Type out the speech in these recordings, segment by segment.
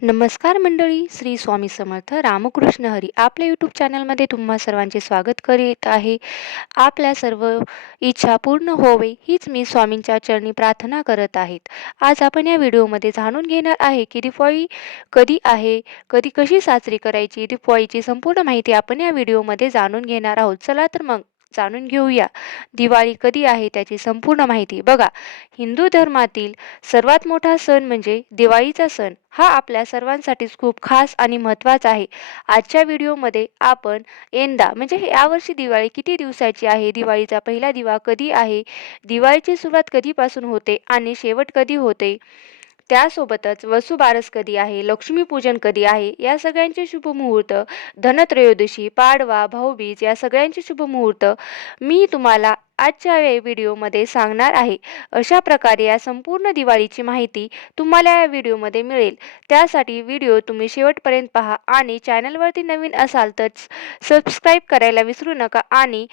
नमस्कार मंडळी श्री स्वामी समर्थ रामकृष्ण हरी. आपल्या यूट्यूब चॅनलमध्ये तुम्हा सर्वांचे स्वागत करीत आहे. आपल्या सर्व इच्छा पूर्ण होवे हीच मी स्वामींच्या चरणी प्रार्थना करत आहेत. आज आपण या व्हिडिओमध्ये जाणून घेणार आहे की दिवाळी कधी आहे कधी कशी साजरी करायची दिवाळीची संपूर्ण माहिती आपण या व्हिडिओमध्ये जाणून घेणार आहोत. चला तर मग. जाणून घेऊया. दिवाळी कधी आहे त्याची संपूर्ण माहिती बघा. हिंदू धर्मातील सर्वात मोठा सण म्हणजे दिवाळीचा सण. हा आपल्या सर्वांसाठीच खूप खास आणि महत्त्वाचा आहे. आजच्या व्हिडिओमध्ये आपण यंदा म्हणजे यावर्षी दिवाळी किती दिवसाची आहे? दिवाळीचा पहिला दिवा कधी आहे? दिवाळीची सुरुवात कधीपासून होते आणि शेवट कधी होते? त्यासोबतच वसुबारस कधी आहे लक्ष्मीपूजन कधी आहे या सगळ्यांचे शुभ मुहूर्त धनत्रयोदशी पाडवा भाऊबीज या सगळ्यांचे शुभ मुहूर्त मी तुम्हाला आजच्या या व्हिडिओमध्ये सांगणार आहे. अशा प्रकारे या संपूर्ण दिवाळीची माहिती तुम्हाला या व्हिडिओमध्ये मिळेल. त्यासाठी व्हिडिओ तुम्ही शेवटपर्यंत पहा आणि चॅनलवरती नवीन असाल तर सबस्क्राईब करायला विसरू नका आणि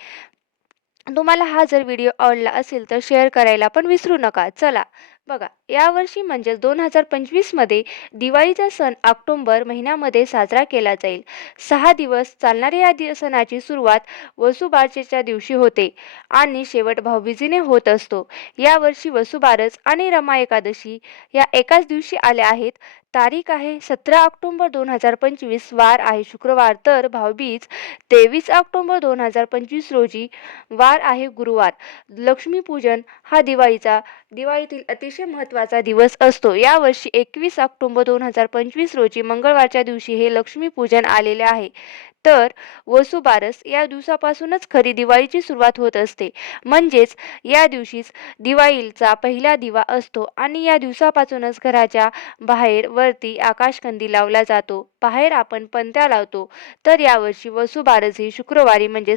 तुम्हाला हा जर व्हिडिओ आवडला असेल तर शेअर करायला पण विसरू नका. चला बघा यावर्षी म्हणजेच दोन हजार पंचवीसमध्ये दिवाळीचा सण ऑक्टोंबर महिन्यामध्ये साजरा केला जाईल. सहा दिवस चालणाऱ्या या सणाची सुरुवात वसुबारसेच्या दिवशी होते आणि शेवट भाऊबीजीने होत असतो. यावर्षी वसुबारस आणि रमा एकादशी या एकाच दिवशी आल्या आहेत. तारीख आहे सतरा ऑक्टोंबर दोन हजार पंचवीस वार आहे शुक्रवार. तर भाऊबीज तेवीस ऑक्टोंबर दोन हजार पंचवीस रोजी वार आहे गुरुवार. लक्ष्मीपूजन हा दिवाळीचा दिवाळीतील अतिशय महत्त्वाचा दिवस असतो. यावर्षी एकवीस ऑक्टोंबर दोन हजार पंचवीस रोजी मंगळवारच्या दिवशी हे लक्ष्मीपूजन आलेले आहे. तर वसुबारस या दिवसापासूनच खरी दिवाळीची सुरुवात होत असते. म्हणजेच या दिवशीच दिवाळीचा पहिला दिवा असतो आणि या दिवसापासूनच घराच्या बाहेर वरती आकाशकंदी लावला जातो. बाहेर आपण पंत्या लावतो. तर यावर्षी वसुबारस ही शुक्रवारी म्हणजे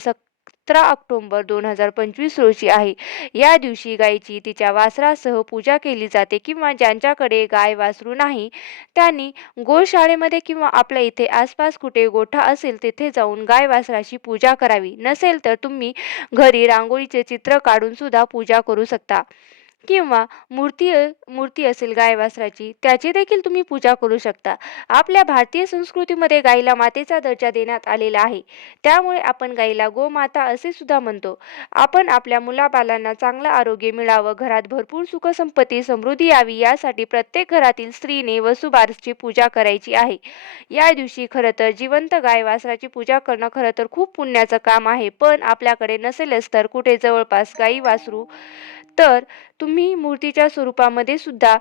सतरा ऑक्टोंबर दोन हजार पंचवीस रोजी आहे. या दिवशी गायीची तिच्या वासरासह पूजा केली जाते किंवा ज्यांच्याकडे गाय वासरू नाही त्यांनी गोशाळेमध्ये किंवा आपल्या इथे आसपास कुठे गोठा असेल तिथे जाऊन गाय वासराची पूजा करावी. नसेल तर तुम्ही घरी रांगोळीचे चित्र काढून सुद्धा पूजा करू शकता. किंवा मूर्ती मूर्ती असेल गाय वासराची त्याची देखील तुम्ही पूजा करू शकता. आपल्या भारतीय संस्कृतीमध्ये गाईला मातेचा दर्जा देण्यात आलेला आहे. त्यामुळे आपण गाईला गोमाता असे सुद्धा म्हणतो. आपण आपल्या मुलाबालांना चांगलं आरोग्य मिळावं घरात भरपूर सुखसंपत्ती समृद्धी यावी यासाठी प्रत्येक घरातील स्त्रीने वसुबारसची पूजा करायची आहे. या दिवशी खरं तर जिवंत गाय वासराची पूजा करणं खरं तर खूप पुण्याचं काम आहे. पण आपल्याकडे नसेलच तर कुठे जवळपास गाई वासरू तर तुम्ही मूर्तीच्या स्वरूपामध्ये सुद्धा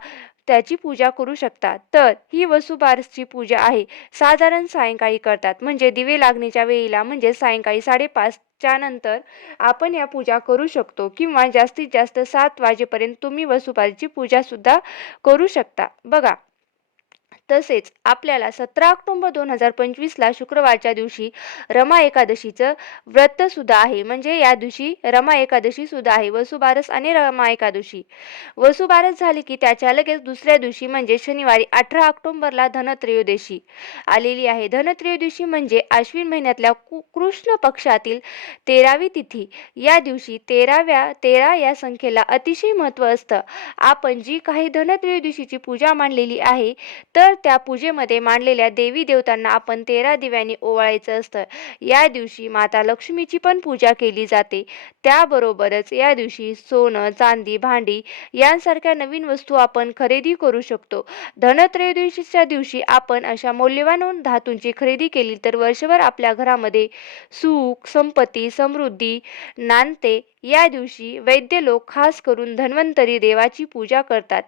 त्याची पूजा करू शकता. तर ही वसुबारसची पूजा आहे. साधारण सायंकाळी करतात. म्हणजे दिवे लागण्याच्या वेळेला म्हणजे सायंकाळी साडेपाचच्या नंतर आपण या पूजा करू शकतो. किंवा जास्तीत जास्त सात वाजेपर्यंत तुम्ही वसुबारसची पूजासुद्धा करू शकता. बघा तसेच आपल्याला सतरा ऑक्टोंबर दोन हजार पंचवीसला शुक्रवारच्या दिवशी रमा एकादशीचं व्रतसुद्धा आहे. म्हणजे या दिवशी रमा एकादशीसुद्धा आहे. वसुबारस आणि रमा एकादशी. वसुबारस झाली की त्याच्या लगेच दुसऱ्या दिवशी म्हणजे शनिवारी अठरा ऑक्टोंबरला धनत्रयोदशी आलेली आहे. धनत्रयोदशी म्हणजे आश्विन महिन्यातल्या कृष्ण पक्षातील तेरावी तिथी. या दिवशी तेराव्या तेरा या संख्येला अतिशय महत्त्व असतं. आपण जी काही धनत्रयोदशीची पूजा मांडलेली आहे तर त्या पूजेमध्ये मांडलेल्या देवी देवतांना आपण तेरा दिव्यांनी ओवाळायचं असतं. या दिवशी माता लक्ष्मीची पण पूजा केली जाते. त्याबरोबरच या दिवशी सोनं चांदी भांडी यांसारख्या नवीन वस्तू आपण खरेदी करू शकतो. धनत्रयोदशीच्या दिवशी आपण अशा मौल्यवान धातूंची खरेदी केली तर वर्षभर आपल्या घरामध्ये सुख संपत्ती समृद्धी नांदते. या दिवशी वैद्य लोक खास करून धन्वंतरी देवाची पूजा करतात.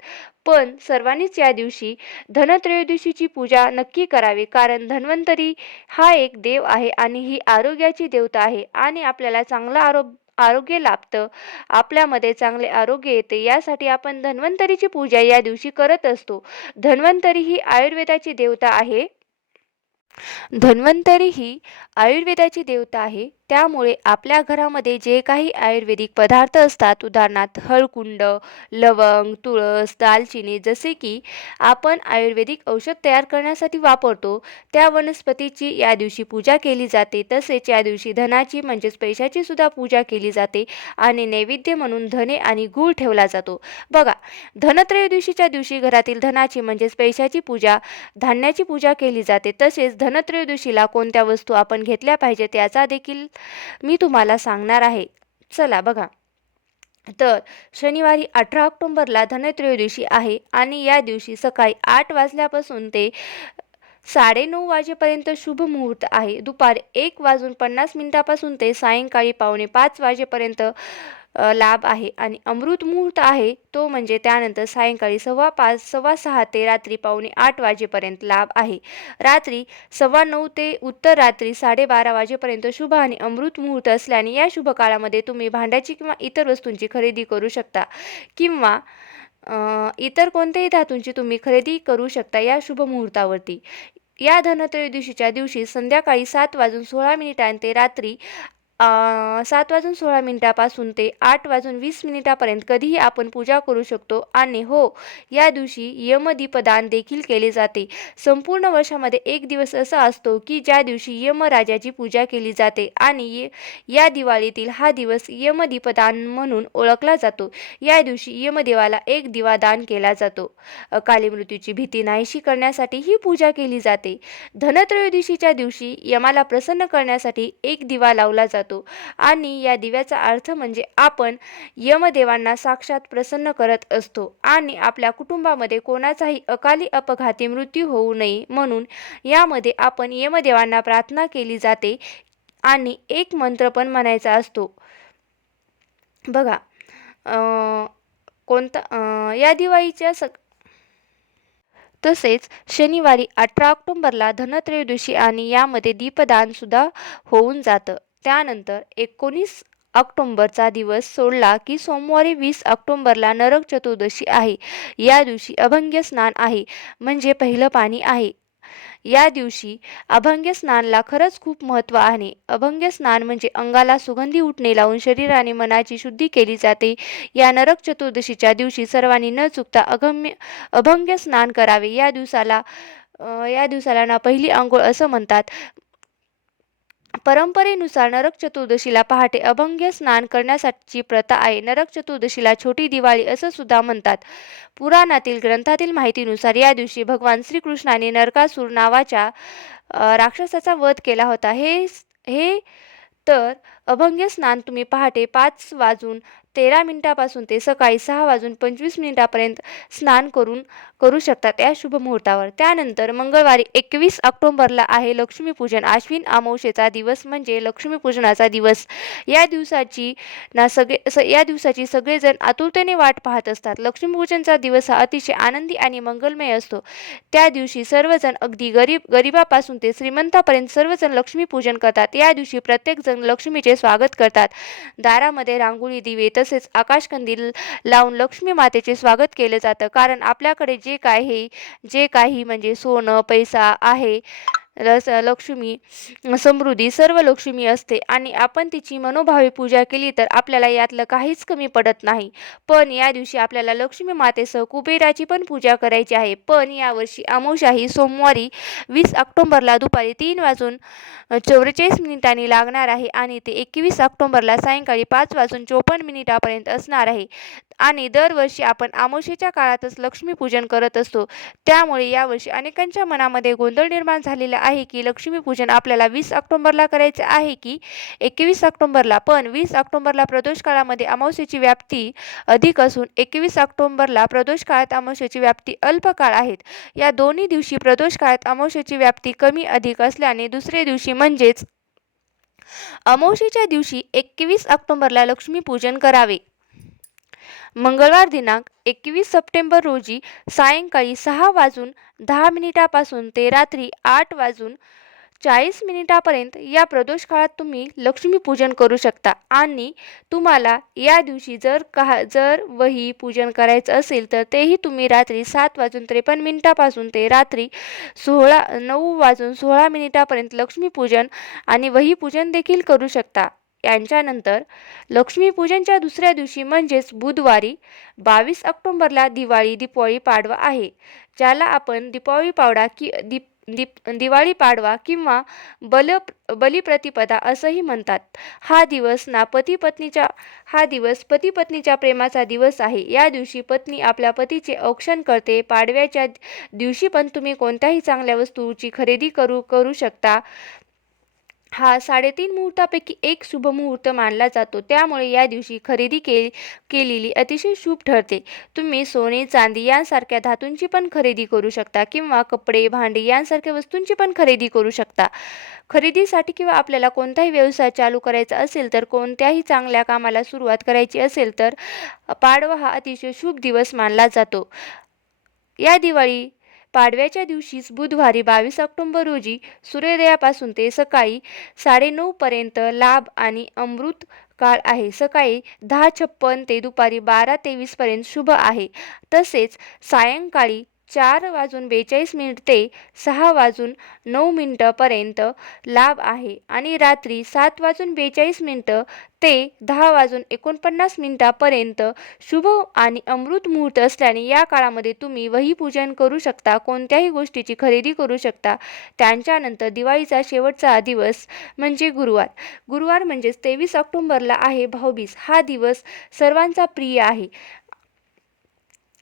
पण सर्वांनीच या दिवशी धनत्रयोदशीची पूजा नक्की करावी कारण धन्वंतरी हा एक देव आहे आणि ही आरोग्याची देवता आहे आणि आपल्याला चांगला आरोग्य आरोग्य लाभतं. आपल्यामध्ये चांगले आरोग्य येते यासाठी आपण धन्वंतरीची पूजा या दिवशी करत असतो. धन्वंतरी ही आयुर्वेदाची देवता आहे. धन्वंतरी ही आयुर्वेदाची देवता आहे. त्यामुळे आपल्या घरामध्ये जे काही आयुर्वेदिक पदार्थ असतात उदाहरणार्थ हळकुंड लवंग तुळस दालचिनी जसे की आपण आयुर्वेदिक औषध तयार करण्यासाठी वापरतो त्या वनस्पतीची या दिवशी पूजा केली जाते. तसेच या दिवशी धनाची म्हणजेच पैशाची सुद्धा पूजा केली जाते आणि नैवेद्य म्हणून धने आणि गूळ ठेवला जातो. बघा धनत्रयोदशीच्या दिवशी घरातील धनाची म्हणजेच पैशाची पूजा धान्याची पूजा केली जाते. तसेच धनत्रयोदशीला कोणत्या वस्तू आपण घेतल्या पाहिजेत याचा देखील मी तुम्हाला सांगणार आहे. चला बघा. तर शनिवारी अठरा ऑक्टोंबरला धनत्रयोदशी आहे आणि या दिवशी सकाळी आठ वाजल्यापासून ते साडेनऊ वाजेपर्यंत शुभ मुहूर्त आहे. दुपारी एक वाजून पन्नास मिनिटापासून ते सायंकाळी पावणे पाच वाजेपर्यंत लाभ आहे. आणि अमृत मुहूर्त आहे तो म्हणजे त्यानंतर सायंकाळी सव्वा पाच सव्वा सहा ते रात्री पावणे आठ वाजेपर्यंत लाभ आहे. रात्री सव्वा नऊ ते उत्तर रात्री साडेबारा वाजेपर्यंत शुभ आणि अमृत मुहूर्त असल्याने या शुभ काळामध्ये तुम्ही भांड्याची किंवा इतर वस्तूंची खरेदी करू शकता. किंवा इतर कोणत्याही धातूंची तुम्ही खरेदी करू शकता या शुभ मुहूर्तावरती. या धनत्रयोदशीच्या दिवशी संध्याकाळी सात वाजून सोळा मिनिटां ते रात्री सात वाजून सोळा मिनिटापासून ते आठ वाजून वीस मिनिटापर्यंत कधीही आपण पूजा करू शकतो. आणि हो या दिवशी यमदीपदान देखील केले जाते. संपूर्ण वर्षामध्ये एक दिवस असा असतो की ज्या दिवशी यमराजाची पूजा केली जाते आणि ये या दिवाळीतील हा दिवस यमदीपदान म्हणून ओळखला जातो. या दिवशी यमदेवाला एक दिवा दान केला जातो. कालीमृत्यूची भीती नाहीशी करण्यासाठी ही पूजा केली जाते. धनत्रयोदशीच्या दिवशी यमाला प्रसन्न करण्यासाठी एक दिवा लावला जातो. आणि या दिव्याचा अर्थ म्हणजे आपण यमदेवांना साक्षात प्रसन्न करत असतो. आणि आपल्या कुटुंबामध्ये कोणाचाही अकाली अपघाती मृत्यू होऊ नये म्हणून यामध्ये आपण यमदेवांना प्रार्थना केली जाते आणि एक मंत्र पण म्हणायचा असतो. बघा कोणता या दिवाळीच्या स तसेच शनिवारी अठरा ऑक्टोंबरला धनत्रयोदशी आणि यामध्ये दीपदान सुद्धा होऊन जातं. त्यानंतर एकोणीस ऑक्टोंबरचा दिवस सोडला की सोमवारी वीस ऑक्टोंबरला नरक चतुर्दशी आहे. या दिवशी अभंग्य स्नान आहे म्हणजे पहिलं पाणी आहे. या दिवशी अभंग्य स्नानला खरंच खूप महत्त्व आहे. अभंग्य स्नान म्हणजे अंगाला सुगंधी उठणे लावून शरीराने मनाची शुद्धी केली जाते. या नरक चतुर्दशीच्या दिवशी सर्वांनी न चुकता अगम्य अभंग्य स्नान करावे. या दिवसाला या दिवसाला ना पहिली आंघोळ असं म्हणतात. परंपरेनुसार नरक चतुर्दशीला पहाटे अभंग्य स्नान करण्यासाठीची प्रथा आहे. नरक चतुर्दशीला छोटी दिवाळी असं सुद्धा म्हणतात. पुराणातील ग्रंथातील माहितीनुसार या दिवशी भगवान श्रीकृष्णाने नरकासूर नावाच्या राक्षसाचा वध केला होता. हे हे तर अभंग्य स्नान तुम्ही पहाटे पाच वाजून तेरा मिनिटापासून ते सकाळी सहा वाजून पंचवीस मिनिटापर्यंत स्नान करून करू शकतात या शुभ मुहूर्तावर. त्यानंतर मंगळवारी एकवीस ऑक्टोंबरला आहे लक्ष्मीपूजन. आश्विन अमावशेचा दिवस म्हणजे लक्ष्मीपूजनाचा दिवस. या दिवसाची ना सगळे स या दिवसाची सगळेजण आतुरतेने वाट पाहत असतात. लक्ष्मीपूजनचा दिवस हा अतिशय आनंदी आणि मंगलमय असतो. त्या दिवशी सर्वजण अगदी गरीब गरिबापासून ते श्रीमंतापर्यंत सर्वजण लक्ष्मीपूजन करतात. या दिवशी प्रत्येकजण लक्ष्मीचे स्वागत करतात. दारामध्ये रांगोळी दिवे तसेच आकाशकंदील लावून लक्ष्मी मातेचे स्वागत केले जातं. कारण आपल्याकडे जे काही जे काही म्हणजे सोनं पैसा आहे रस लक्ष्मी समृद्धी सर्व लक्ष्मी असते आणि आपण तिची मनोभावे पूजा केली तर आपल्याला यातलं काहीच कमी पडत नाही. पण या दिवशी आपल्याला लक्ष्मी मातेसह कुबेराची पण पूजा करायची आहे. पण यावर्षी अमावस्या ही सोमवारी वीस ऑक्टोंबरला दुपारी तीन वाजून चौवेचाळीस मिनिटांनी लागणार आहे आणि ते एकवीस ऑक्टोंबरला सायंकाळी पाच वाजून चोपन्न मिनिटापर्यंत असणार आहे. आणि दरवर्षी आपण आमोशेच्या काळातच लक्ष्मीपूजन करत असतो. त्यामुळे यावर्षी अनेकांच्या मनामध्ये गोंधळ निर्माण झालेला आहे की लक्ष्मीपूजन आपल्याला वीस ऑक्टोंबरला करायचे आहे की एकवीस ऑक्टोंबरला. पण वीस ऑक्टोंबरला प्रदोष काळामध्ये अमावस्येची व्याप्ती अधिक असून एकवीस ऑक्टोंबरला प्रदोष काळात अमावस्येची व्याप्ती अल्प काळ आहेत. या दोन्ही दिवशी प्रदोष काळात अमावस्येची व्याप्ती कमी अधिक असल्याने दुसरे दिवशी म्हणजेच अमावस्येच्या दिवशी एकवीस ऑक्टोंबरला लक्ष्मीपूजन करावे. मंगळवार दिनांक एकवीस सप्टेंबर रोजी सायंकाळी सहा वाजून दहा मिनिटापासून ते रात्री आठ वाजून चाळीस मिनिटापर्यंत या प्रदोष काळात तुम्ही लक्ष्मीपूजन करू शकता. आणि तुम्हाला या दिवशी जर का जर वही पूजन करायचं असेल तर तेही तुम्ही रात्री सात वाजून त्रेपन्न मिनिटापासून ते रात्री सोळा नऊ वाजून सोळा मिनिटापर्यंत लक्ष्मीपूजन आणि वही पूजन देखील करू शकता. यांच्यानंतर लक्ष्मीपूजनच्या दुसऱ्या दिवशी म्हणजेच बुधवारी बावीस ऑक्टोंबरला दिवाळी दीपावळी पाडवा आहे ज्याला आपण दीपावली पावडा की दीप दीप दिवाळी पाडवा किंवा बल बलिप्रतिपदा असंही म्हणतात. हा दिवस ना पती पत्नीच्या हा दिवस पती पत्नीच्या प्रेमाचा दिवस आहे. या दिवशी पत्नी आपल्या पतीचे औक्षण करते. पाडव्याच्या दिवशी पण तुम्ही कोणत्याही चांगल्या वस्तूची खरेदी करू करू शकता. हा साडेतीन मुहूर्तापैकी एक शुभ मुहूर्त मानला जातो. त्यामुळे या दिवशी खरेदी के केलेली अतिशय शुभ ठरते. तुम्ही सोने चांदी यांसारख्या धातूंची पण खरेदी करू शकता किंवा कपडे भांडी यांसारख्या वस्तूंची पण खरेदी करू शकता. खरेदीसाठी किंवा आपल्याला कोणताही व्यवसाय चालू करायचा असेल तर कोणत्याही चांगल्या कामाला सुरुवात करायची असेल तर पाडवा हा अतिशय शुभ दिवस मानला जातो. या दिवाळी पाडव्याच्या दिवशीच बुधवारी बावीस ऑक्टोंबर रोजी सूर्योदयापासून ते सकाळी साडेनऊपर्यंत लाभ आणि अमृत काळ आहे. सकाळी दहा छप्पन ते दुपारी बारा तेवीसपर्यंत शुभ आहे. तसेच सायंकाळी चार वाजून बेचाळीस मिनिट ते सहा वाजून नऊ मिनटंपर्यंत लाभ आहे आणि रात्री सात वाजून बेचाळीस मिनटं ते दहा वाजून एकोणपन्नास मिनिटापर्यंत शुभ आणि अमृत मुहूर्त असल्याने या काळामध्ये तुम्ही वही पूजन करू शकता कोणत्याही गोष्टीची खरेदी करू शकता. त्यांच्यानंतर दिवाळीचा शेवटचा दिवस म्हणजे गुरुवार. गुरुवार म्हणजेच तेवीस ऑक्टोंबरला आहे भाऊबीज. हा दिवस सर्वांचा प्रिय आहे.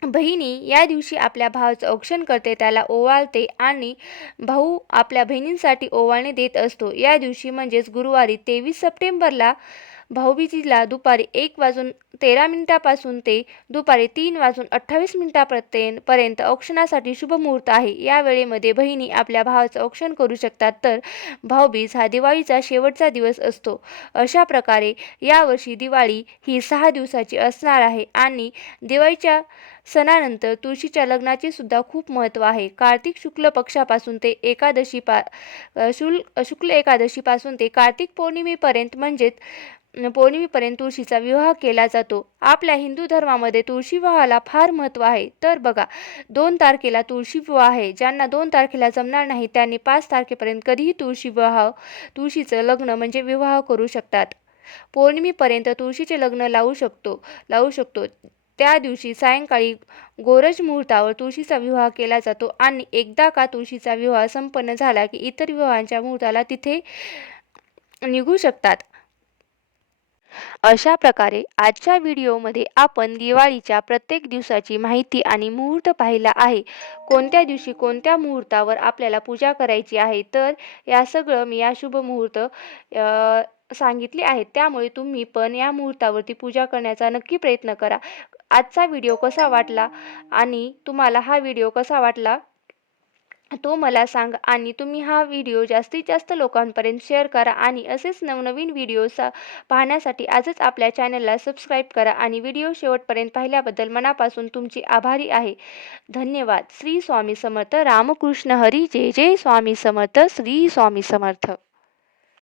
बहिणी या दिवशी आपल्या भावाचं औक्षण करते त्याला ओवाळते आणि भाऊ आपल्या बहिणींसाठी ओवाळणे देत असतो. या दिवशी म्हणजेच गुरुवारी तेवीस सप्टेंबरला भाऊबीजीला दुपारी एक वाजून तेरा मिनिटापासून ते दुपारी तीन वाजून अठ्ठावीस मिनिटापर्यंत पर्यंत औक्षणासाठी शुभ मुहूर्त आहे. या वेळेमध्ये बहिणी आपल्या भावाचं औक्षण करू शकतात. तर भाऊबीज हा दिवाळीचा शेवटचा दिवस असतो. अशा प्रकारे यावर्षी दिवाळी ही सहा दिवसाची असणार आहे आणि दिवाळीच्या सणानंतर तुळशीच्या लग्नाचे सुद्धा खूप महत्त्व आहे. कार्तिक शुक्ल पक्षापासून ते एकादशी पा शुल शुक्ल एकादशीपासून ते कार्तिक पौर्णिमेपर्यंत म्हणजेच पौर्णिमेपर्यंत तुळशीचा विवाह केला जातो. आपल्या हिंदू धर्मामध्ये तुळशी विवाहाला फार महत्त्व आहे. तर बघा दोन तारखेला तुळशी विवाह आहे. ज्यांना दोन तारखेला जमणार नाही त्यांनी पाच तारखेपर्यंत कधीही तुळशी विवाह तुळशीचं लग्न म्हणजे विवाह करू शकतात. पौर्णिमेपर्यंत तुळशीचे लग्न लावू शकतो लावू शकतो. त्या दिवशी सायंकाळी गोरज मुहूर्तावर तुळशीचा विवाह केला जातो आणि एकदा का तुळशीचा विवाह संपन्न झाला की इतर विवाहांच्या मुहूर्ताला तिथे निघू शकतात. अशा प्रकारे आजच्या व्हिडिओमध्ये आपण दिवाळीच्या प्रत्येक दिवसाची माहिती आणि मुहूर्त पाहिला आहे. कोणत्या दिवशी कोणत्या मुहूर्तावर आपल्याला पूजा करायची आहे तर या सगळं मी या शुभ मुहूर्त सांगितले आहेत. त्यामुळे तुम्ही पण या मुहूर्तावरती पूजा करण्याचा नक्की प्रयत्न करा. आजचा व्हिडिओ कसा वाटला आणि तुम्हाला हा व्हिडिओ कसा वाटला तो मला सांग आणि तुम्ही हा व्हिडिओ जास्तीत जास्त लोकांपर्यंत शेअर करा आणि असेच नवनवीन व्हिडिओ सा पाहण्यासाठी आजच आपल्या चॅनलला सबस्क्राईब करा आणि व्हिडिओ शेवटपर्यंत पाहिल्याबद्दल मनापासून तुमची आभारी आहे. धन्यवाद. श्री स्वामी समर्थ. रामकृष्ण हरी. जय जय स्वामी समर्थ. श्री स्वामी समर्थ.